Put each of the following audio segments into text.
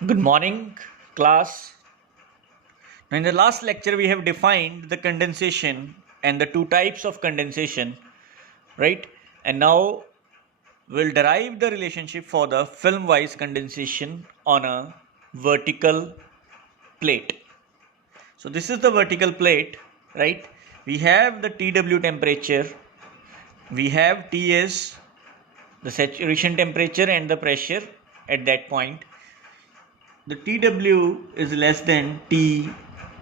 Good morning, class. Now, in the last lecture, we have defined the condensation and the two types of condensation, right? And now we'll derive the relationship for the film-wise condensation on a vertical plate. So, this is the vertical plate, right? We have the TW temperature, we have Ts, the saturation temperature, and the pressure at that point. The TW is less than T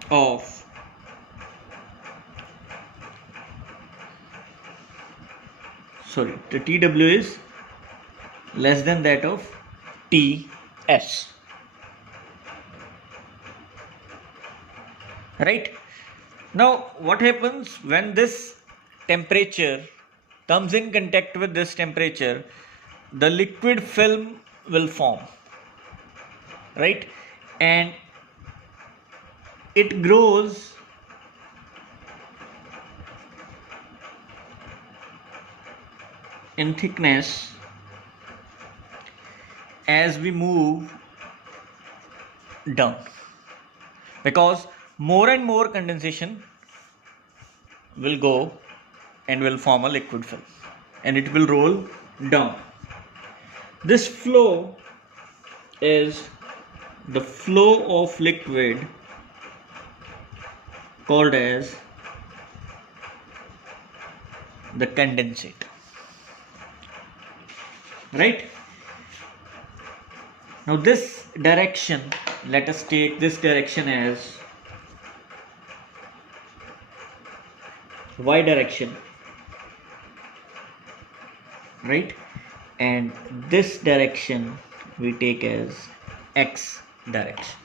of the TW is less than that of TS, right? Now what happens when this temperature comes in contact with this temperature? The liquid film will form, right? And it grows in thickness as we move down, because more and more condensation will go and will form a liquid film and it will roll down. This flow is the flow of liquid called as the condensate, right? Now this direction, let us take this direction as y direction, right? And this direction we take as x direction,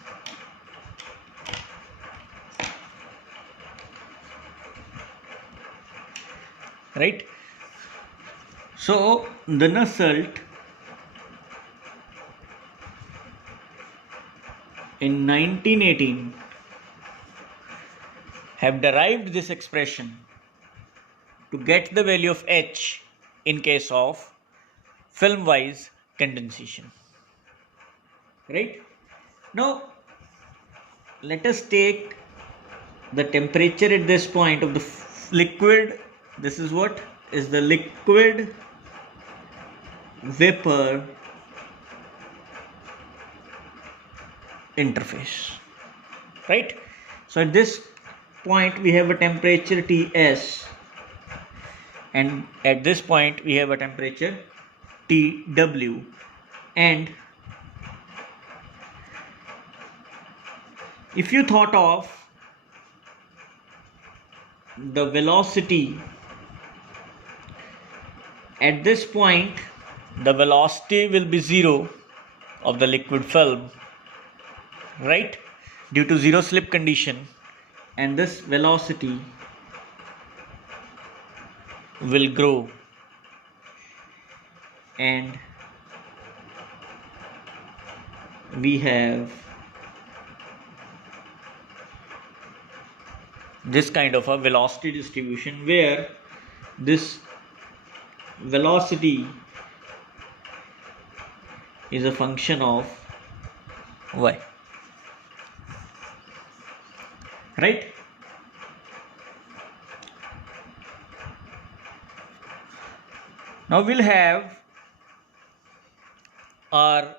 right? So the Nusselt in 1918 have derived this expression to get the value of H in case of film-wise condensation, right? Now let us take the temperature at this point of the liquid. This is what is the liquid vapor interface, right? So at this point we have a temperature Ts, and at this point we have a temperature TW, and if you thought of the velocity at this point, the velocity will be zero of the liquid film, right, due to zero slip condition, and this velocity will grow and we have this kind of a velocity distribution where this velocity is a function of y, right? Now we'll have our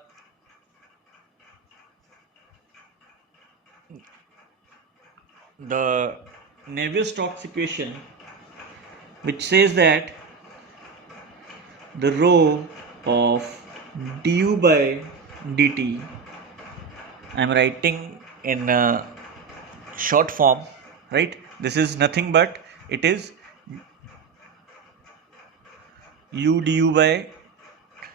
the Navier-Stokes equation, which says that the rho of du by dt, I am writing in short form, right? This is nothing but it is u du by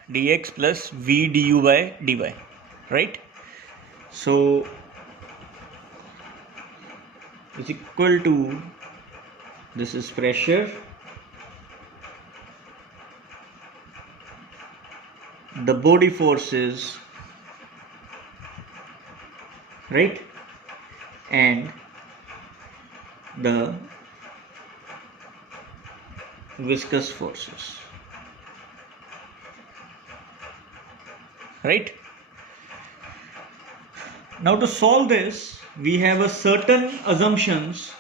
dx plus v du by dy, right? So is equal to, this is pressure, the body forces, right, and the viscous forces, right? Now to solve this, we have a certain assumptions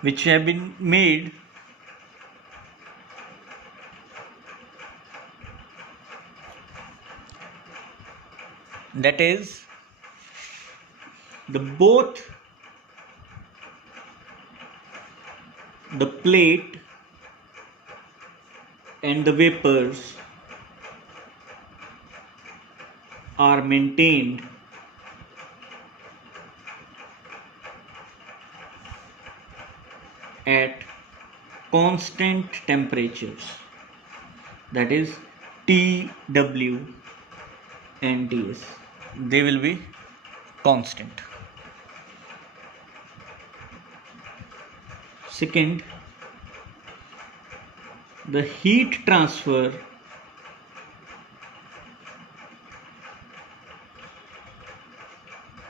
which have been made, that is both the plate and the vapors are maintained at constant temperatures, that is TW and TS. They will be constant. Second, the heat transfer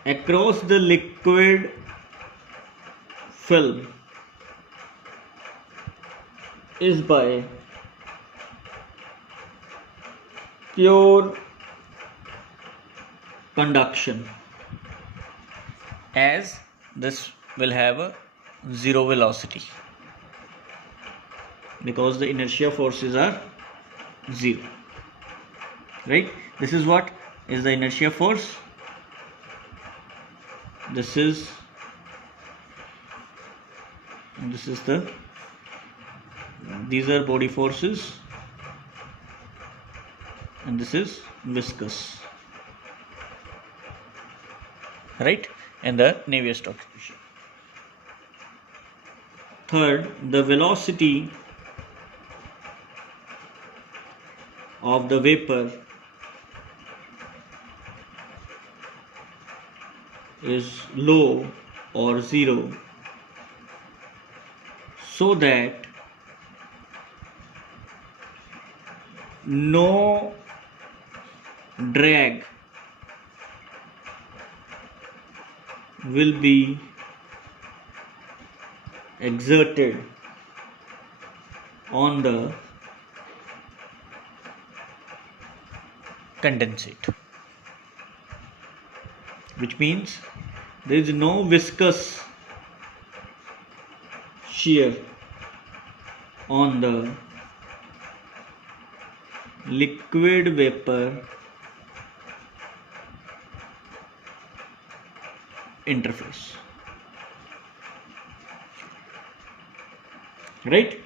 across the liquid film is by pure conduction, as this will have a zero velocity because the inertia forces are zero, right? This is what is the inertia force. This is these are body forces, and this is viscous, right? And the Navier-Stokes equation. Third, the velocity of the vapor is low or zero, so that no drag will be exerted on the condensate, which means there is no viscous shear on the liquid vapor interface, right?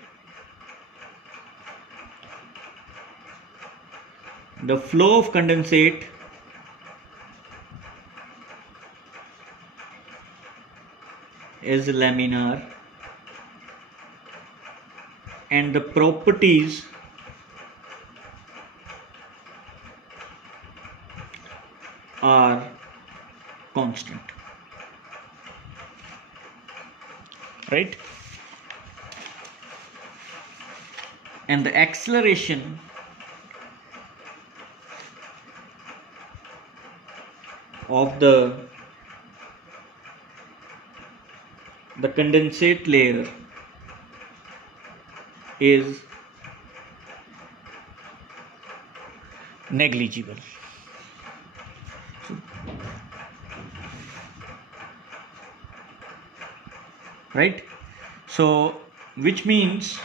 The flow of condensate is laminar, and the properties are constant, right? And the acceleration of the condensate layer is negligible. Right? So, which means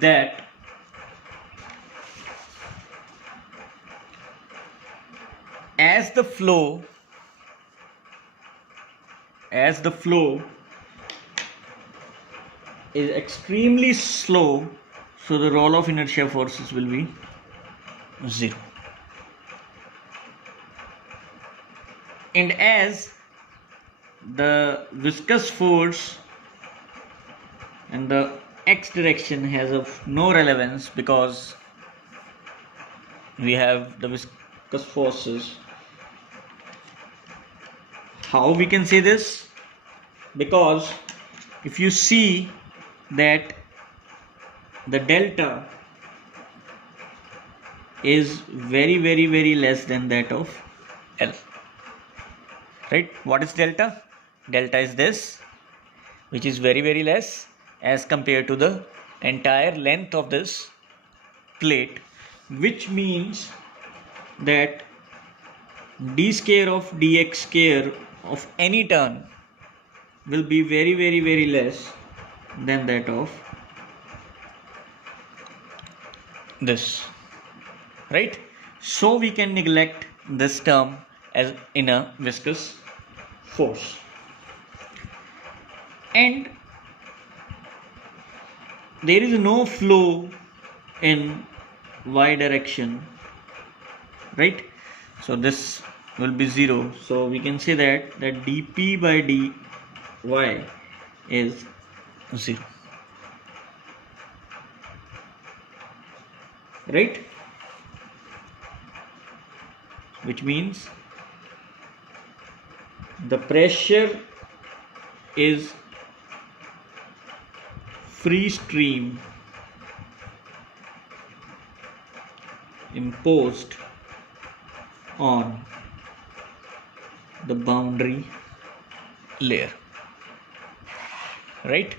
that as the flow is extremely slow, so the role of inertia forces will be zero. And as the viscous force and the x direction has of no relevance, because we have the viscous forces. How we can say this? Because if you see that the delta is very, very, very less than that of L, right? What is delta? Delta is this, which is very, very less as compared to the entire length of this plate, which means that d square of dx square of any turn will be very less than that of this, right? So we can neglect this term as in a viscous force. And there is no flow in y direction, right? So this will be 0. So we can say that dp by dy is 0, right? Which means the pressure is free stream imposed on the boundary layer, right?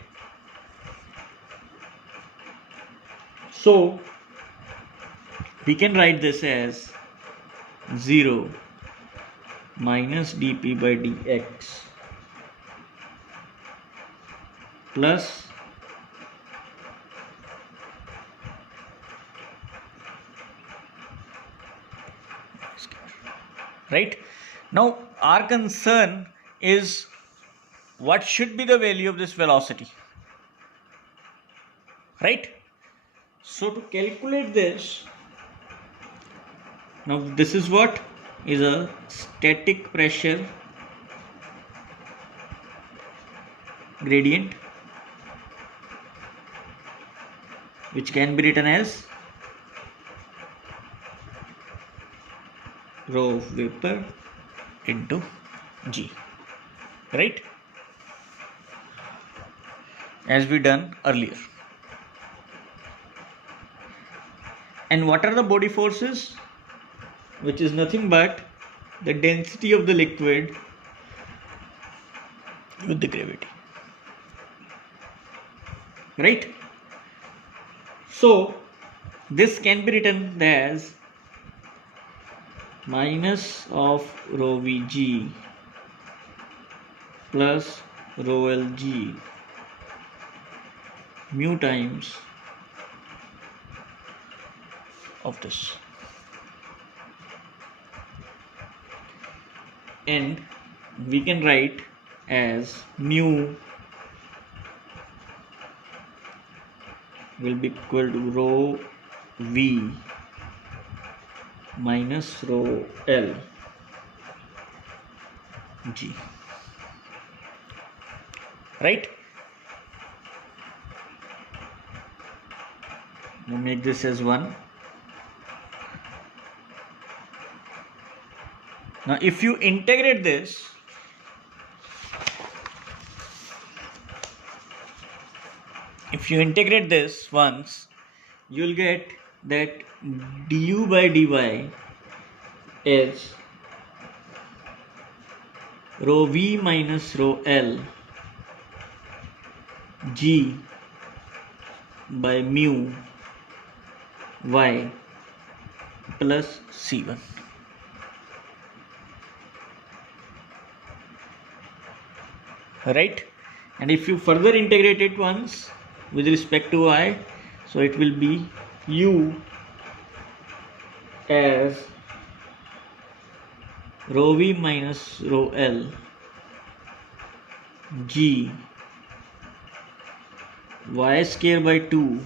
So we can write this as 0 minus dp by dx plus right. Now our concern is what should be the value of this velocity, right? So to calculate this, now this is what is a static pressure gradient, which can be written as rho of vapor into g, right, as we done earlier. And what are the body forces? Which is nothing but the density of the liquid with the gravity, right? So this can be written as minus of rho vg plus rho lg mu times of this, and we can write as mu will be equal to rho v minus rho l g, right? We'll make this as 1. Now if you integrate this, once, you'll get that du by dy is rho v minus rho l g by mu y plus c1, right? And if you further integrate it once with respect to y, so it will be u as rho v minus rho l g y square by 2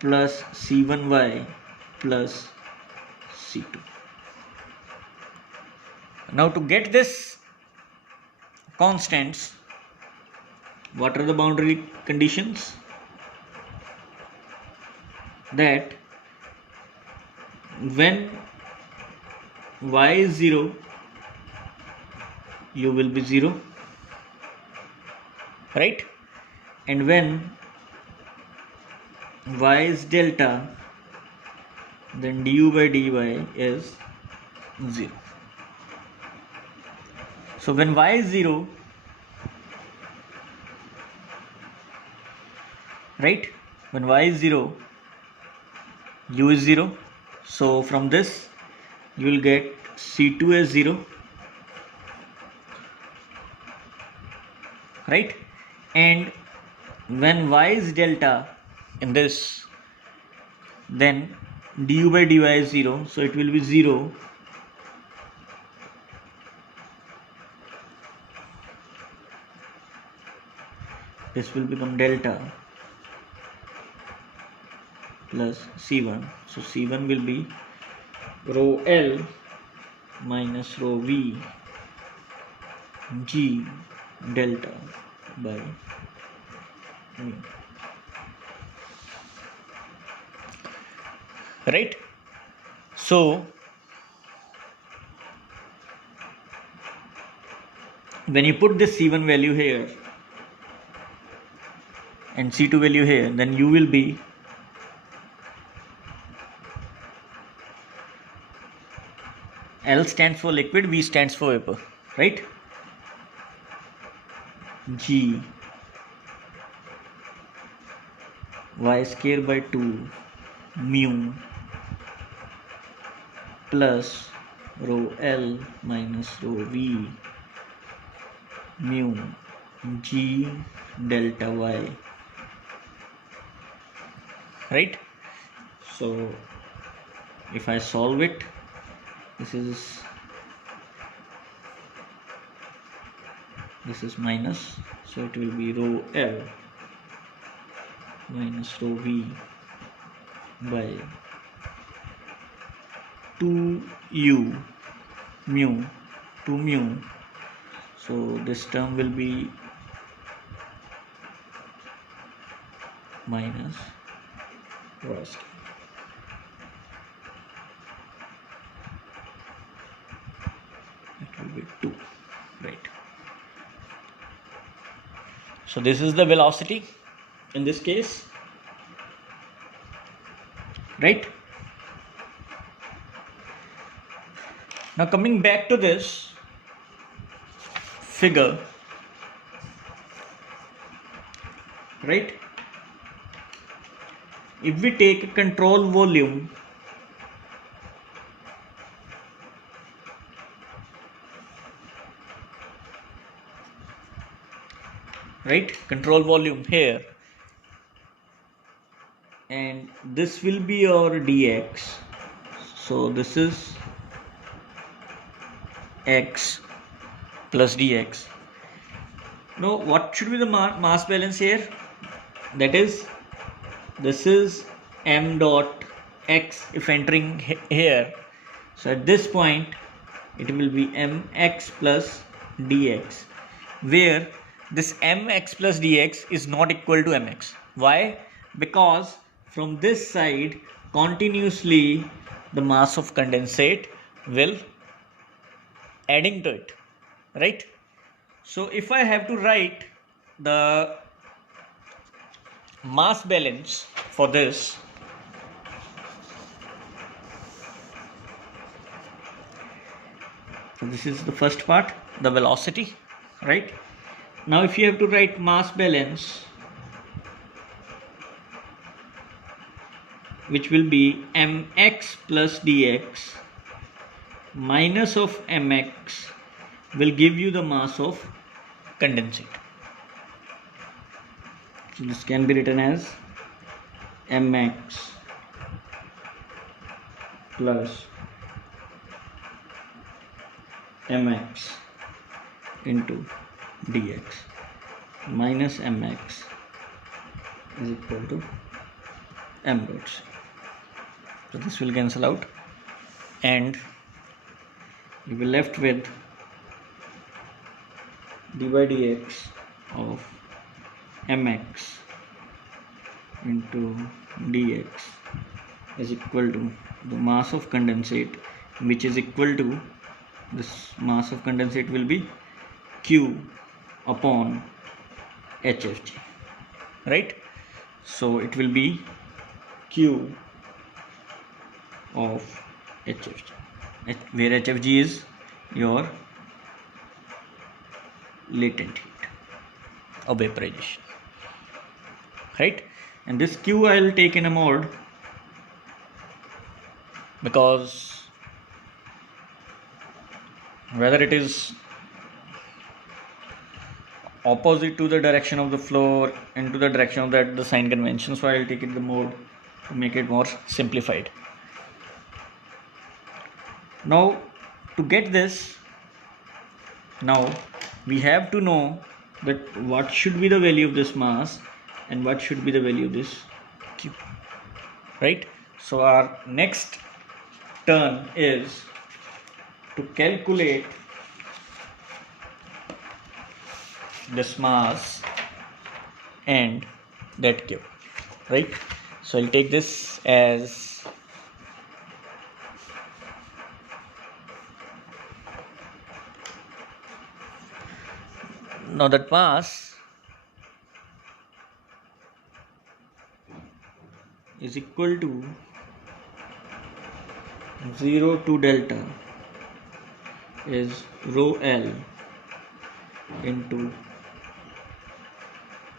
plus c1y plus c2. Now to get this constants, what are the boundary conditions? That when y is 0, u will be 0, right? And when y is delta, then du by dy is 0. So when y is 0, right, When y is 0, u is 0. So from this you will get C2 as 0, right? And when y is delta in this, then du by dy is 0, so it will be 0 this will become delta plus C1. So C1 will be rho L minus rho V G delta by mu. Right? So when you put this C1 value here and C2 value here, then you will be L stands for liquid, V stands for vapor, right? G y square by 2 mu plus rho L minus rho V mu G delta y, right? So if I solve it, this is minus, so it will be rho L minus rho V by 2u mu, 2 mu, so this term will be minus rest. It will be 2, right? So this is the velocity in this case, right? Now coming back to this figure, right? If we take a control volume, right, control volume here, and this will be your dx, so this is x plus dx. Now what should be the mass balance here? That is, this is m dot x if entering here, so at this point it will be mx plus dx, where this mx plus dx is not equal to mx. Why? Because from this side continuously the mass of condensate will adding to it, right? So if I have to write the mass balance for this, so this is the first part, the velocity, right? Now if you have to write mass balance, which will be mx plus dx minus of mx will give you the mass of condensate. So this can be written as mx plus mx into dx minus mx is equal to m dots. So this will cancel out and you will left with d by dx of mx into dx is equal to the mass of condensate, which is equal to, this mass of condensate will be q upon hfg, right? So it will be q of hfg, where hfg is your latent heat of vaporization, right? and this Q I will take in a mode because whether it is opposite to the direction of the flow or into the direction of the sign convention, so I will take it the mode to make it more simplified. Now to get this, now we have to know that what should be the value of this mass and what should be the value of this Q, right? So our next turn is to calculate this mass and that Q, right? So I'll take this as now that mass is equal to 0 to delta is rho L into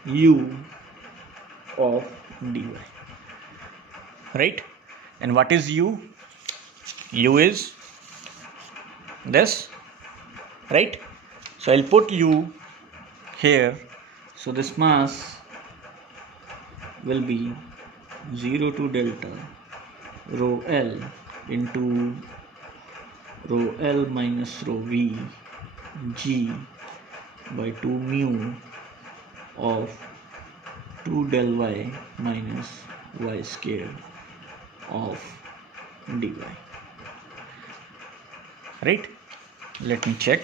U of dy, right? And what is U? U is this, right? So I'll put U here. So this mass will be 0 to delta rho L into rho L minus rho V G by 2 mu of 2 del y minus y square of dy, right? Let me check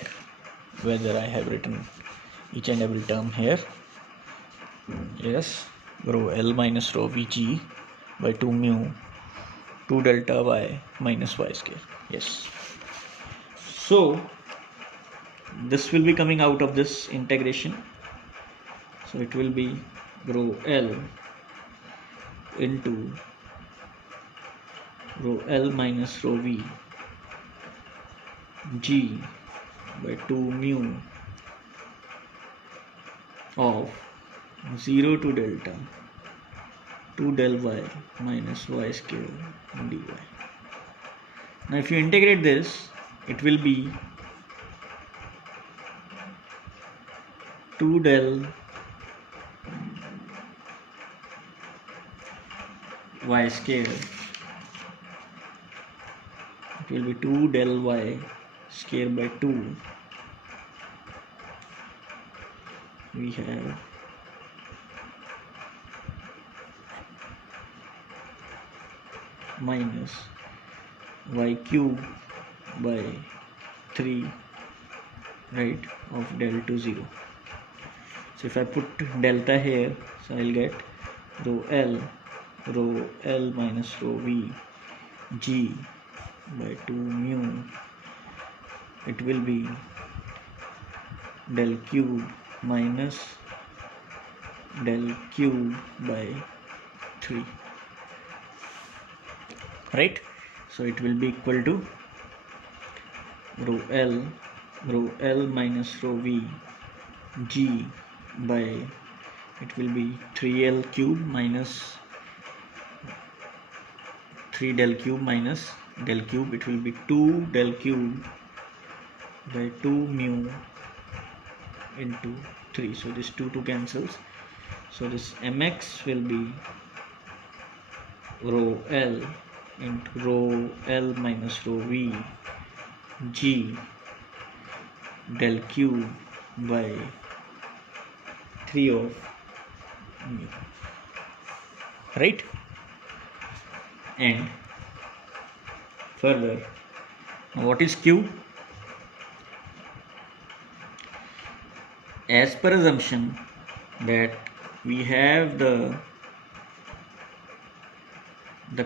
whether I have written each and every term here. Yes, rho L minus rho Vg by 2 mu 2 delta y minus y square. Yes. So this will be coming out of this integration. So it will be rho L into rho L minus rho V G by 2 mu of 0 to delta 2 del y minus y square dy. Now if you integrate this, it will be 2 del y square, it will be 2 del y square by 2. We have minus y cube by 3, right, of del to 0. So if I put delta here, so I'll get rho L minus rho V G by 2 mu. It will be del cube minus del cube by 3, right? So it will be equal to rho L minus rho V G by, it will be 3L cube minus 3 del cube minus del cube, it will be 2 del cube by 2 mu into 3. So this 2 cancels. So this mx will be rho L into rho L minus rho V G del cube by 3 of mu, right? And further, what is Q? As per assumption that we have the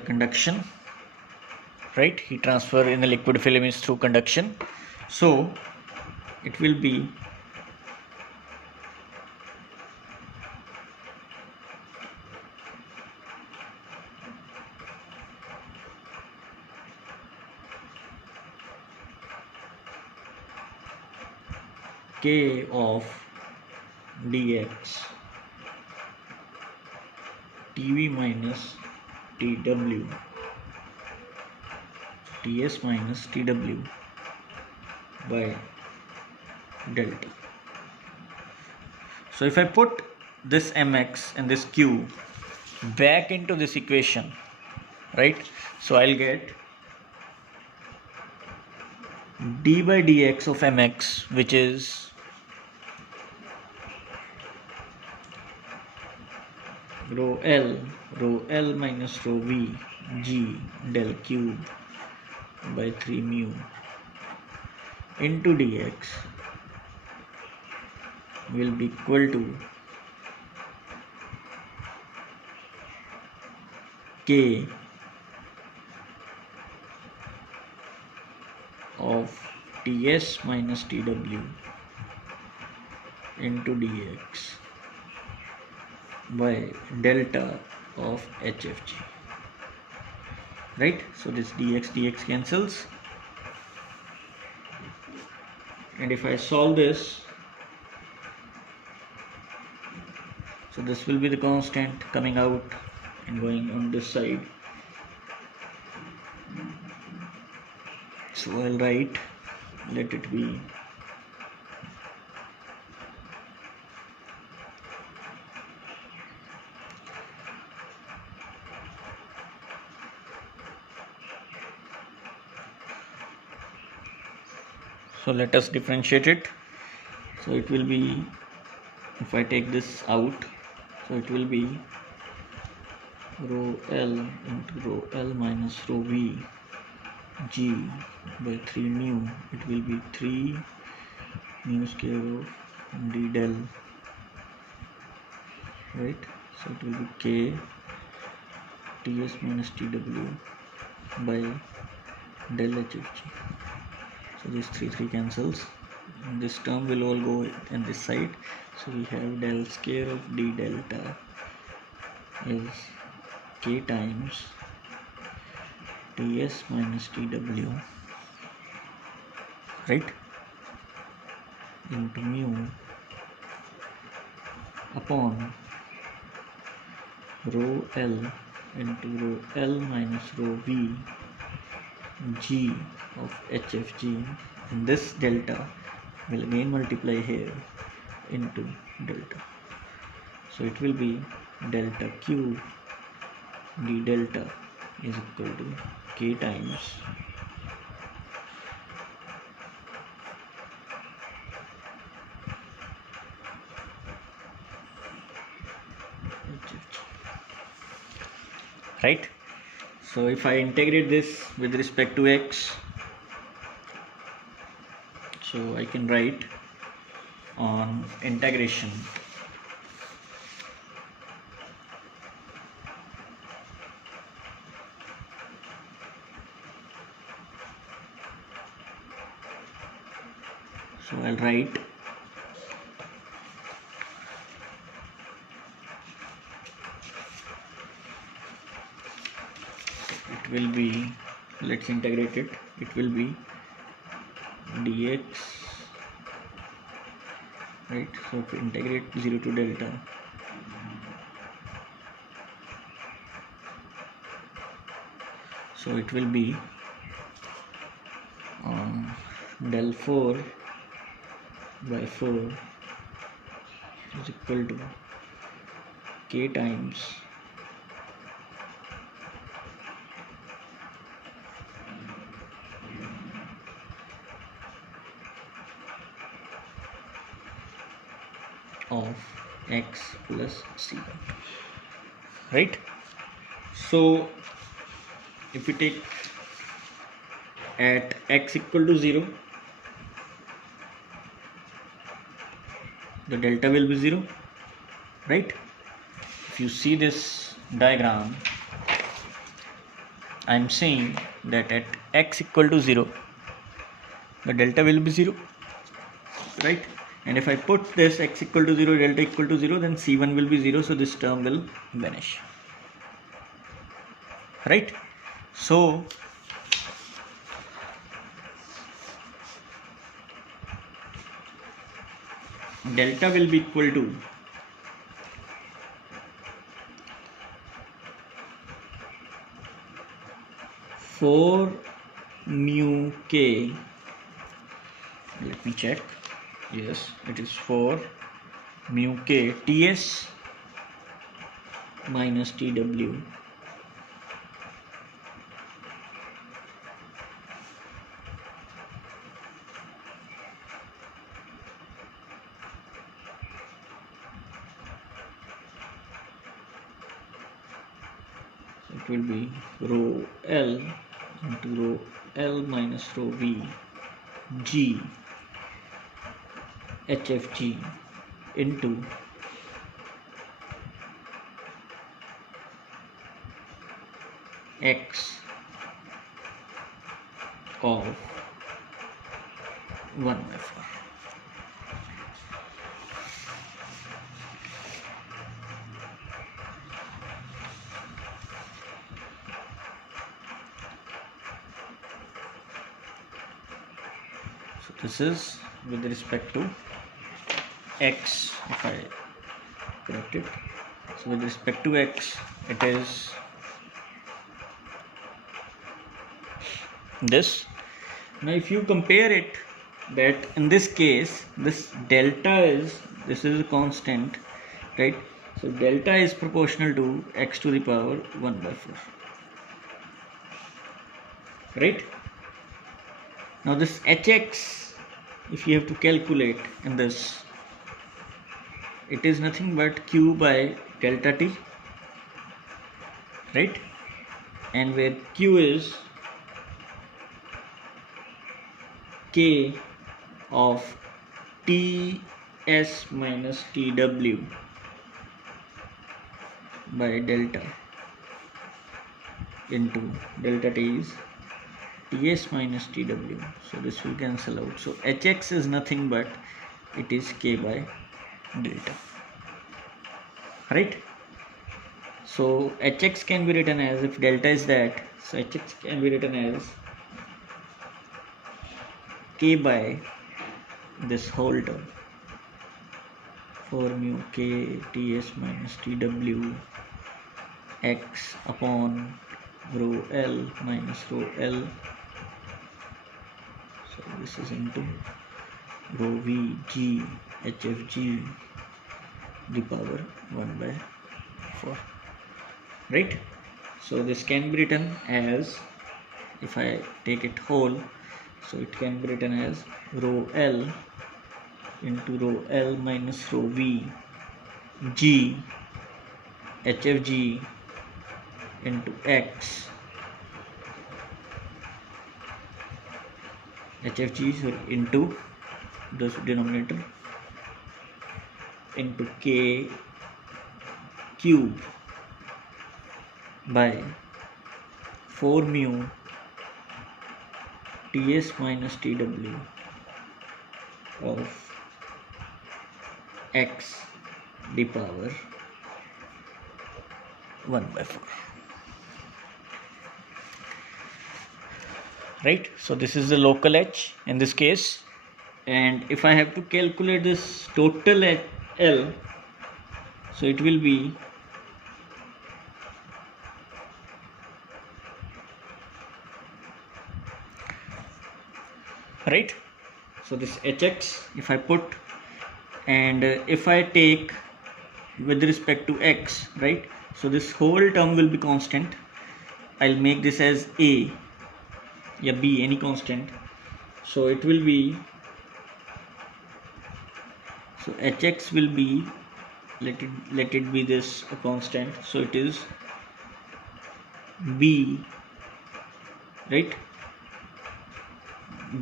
conduction, right? Heat transfer in the liquid film is through conduction. So it will be K of dx T Tv minus Tw, Ts minus Tw by delta. So if I put this mx and this q back into this equation, right, so I'll get d by dx of mx, which is rho L minus rho v g del cube by 3 mu into dx will be equal to k of Ts minus Tw into dx by delta of HFG, right? So this dx cancels, and if I solve this, so this will be the constant coming out and going on this side. So I'll write, let it be so let us differentiate it. So it will be, if I take this out, so it will be rho L into rho L minus rho V G by 3 mu. It will be 3 mu square of d del, right? So it will be k Ts minus Tw by del HFG. So this 3 cancels, and this term will all go in this side. So we have del square of d delta is k times Ts minus Tw, right, into mu upon rho L into rho L minus rho V G of HFG, and this delta will again multiply here into delta. So it will be delta Q d delta is equal to k times HFG, right? So if I integrate this with respect to x, so I can write on integration so I'll write it will be, let's integrate it, it will be dx, right? So if we integrate 0 to delta, so it will be del 4 by 4 is equal to k times of x plus c, right? So if we take at x equal to 0, the delta will be 0, right? If you see this diagram, I am saying that at x equal to 0, the delta will be 0, right? And if I put this x equal to 0, delta equal to 0, then c1 will be 0, so this term will vanish, right? So delta will be equal to for mu k, let me check, yes, it is for mu k ts minus tw it will be rho L into rho L minus rho V G HFG into X of 1/4. So this is with respect to X, if I correct it. So with respect to X, it is this. Now if you compare it, that in this case this delta is, this is a constant, right? So delta is proportional to x to the power 1/4, right? Now this hx, if you have to calculate in this, it is nothing but q by delta t, right? And where q is k of ts minus tw by delta into delta t is ts minus tw, so this will cancel out. So hx is nothing but it is k by delta, right? So hx can be written as, if delta is that, so hx can be written as k by this whole term for mu k ts minus tw x upon rho L minus rho L, so this is into rho V G HFG the power 1/4, right? So this can be written as, if I take it whole, so it can be written as rho L into rho L minus rho V G HFG into X HFG, so into this denominator into K cube by 4 mu ts minus tw of x the power 1/4, right? So this is the local h in this case, and if I have to calculate this total L, so it will be right. So this hx, if I put, and if I take with respect to x, right, so this whole term will be constant. I'll make this as a, yeah, b, any constant, so it will be, so hx will be, let it be this a constant, so it is b, right,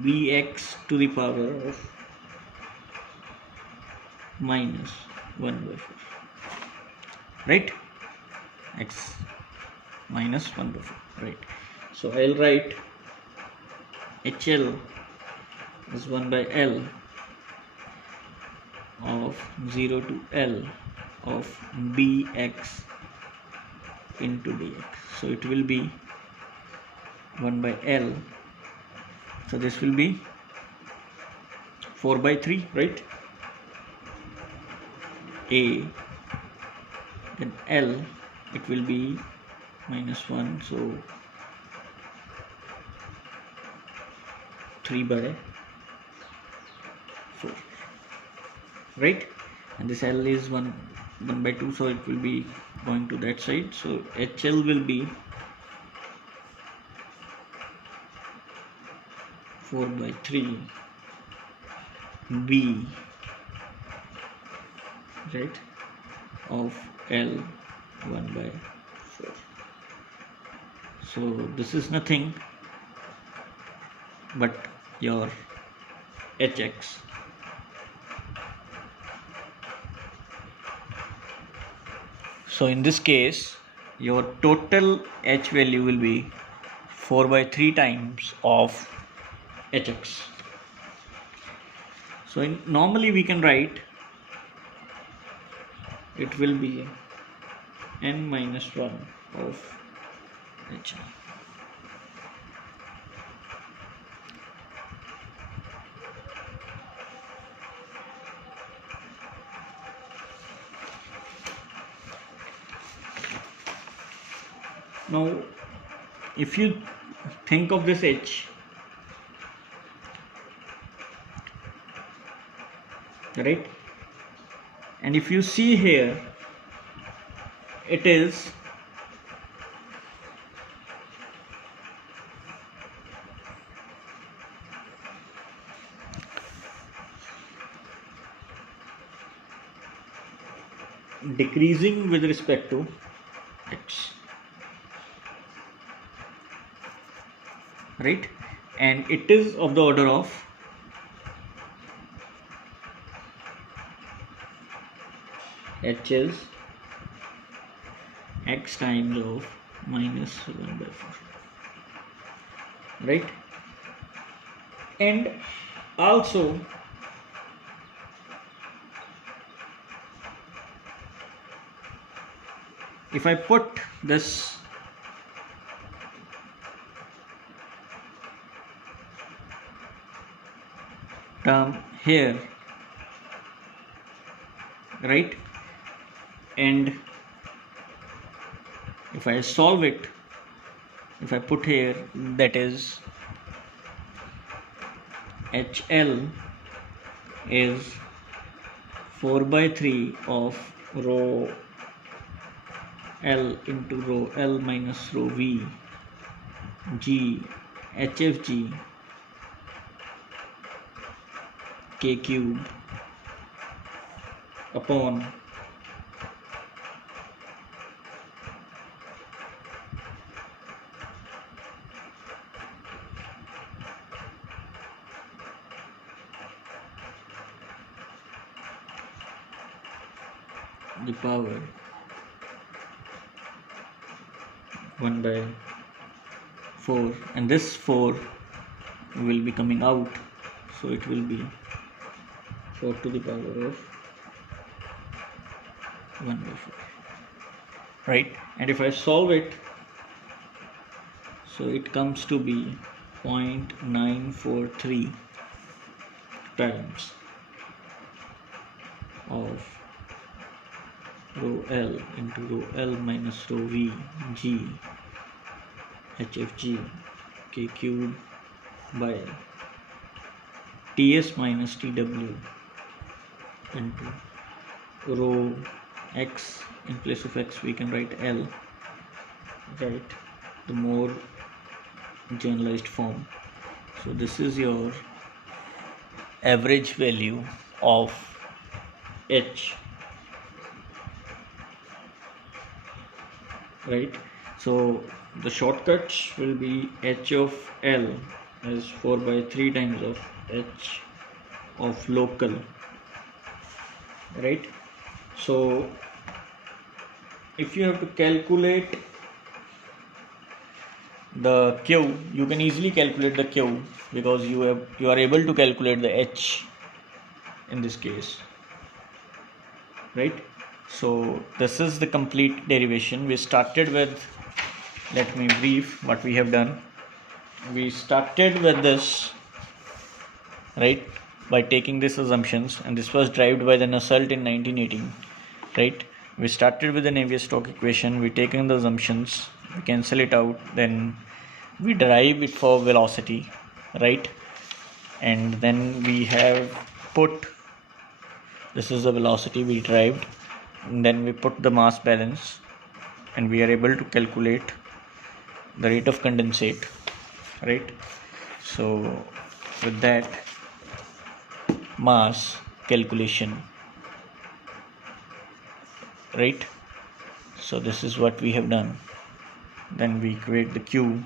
bx to the power of minus 1/4, right, x minus 1/4, right? So I'll write HL is 1/L of 0 to L of bx into dx, so it will be 1/L, so this will be 4/3, right? A, then L, it will be minus 1, so 3 by 4, right? And this L is 1 by 2, so it will be going to that side. So HL will be 4 by 3 B, right, of L 1 by 4. So this is nothing but your Hx. So in this case your total H value will be 4 by 3 times of Hx. So normally we can write it will be n minus 1 of H. Now if you think of this H, right, and if you see here, it is decreasing with respect to X, right, and it is of the order of H is X times of minus 1 by 4, right? And also if I put this term here, right, and if I solve it, if I put here, that is HL is 4 by 3 of rho L into rho L minus rho V G HFG K cube upon the power 1 by 4, and this 4 will be coming out, so it will be 4 to the power of 1 by 4, right? And if I solve it, so it comes to be 0.943 times of rho L into rho L minus rho V G HFG K cube by TS minus TW into rho X, in place of X we can write L, right, the more generalized form. So this is your average value of H, right? So the shortcuts will be H of L as 4 by 3 times of H of local, right? So if you have to calculate the Q, you can easily calculate the Q because you are able to calculate the H in this case, right? So this is the complete derivation. We started with, let me brief what we have done. We started with this, right, by taking these assumptions, and this was derived by the Nusselt in 1918, right? We started with the Navier-Stokes equation, we taken the assumptions, we cancel it out, then we derive it for velocity, right? and then we have put, this is the velocity we derived, and then we put the mass balance, and we are able to calculate the rate of condensate, right? So with that mass calculation, right, so this is what we have done. Then we create the Q,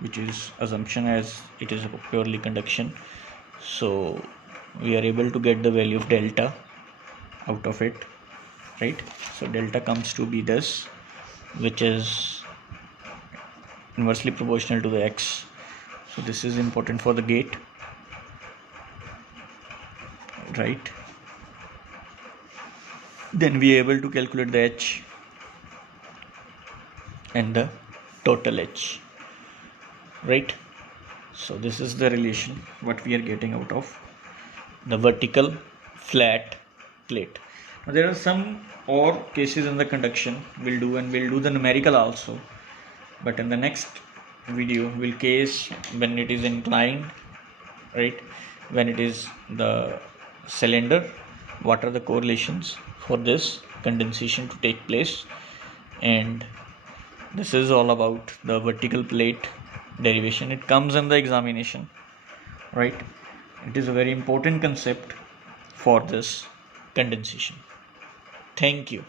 which is assumption as it is a purely conduction, so we are able to get the value of delta out of it, right? So delta comes to be this, which is inversely proportional to the x. So this is important for the gate, right? Then we are able to calculate the h and the total h, right? So this is the relation what we are getting out of the vertical flat plate. Now there are some or cases in the conduction we'll do, and we'll do the numerical also, but in the next video we'll case when it is inclined, right, when it is the cylinder, what are the correlations for this condensation to take place. And this is all about the vertical plate derivation. It comes in the examination, right? It is a very important concept for this condensation. Thank you.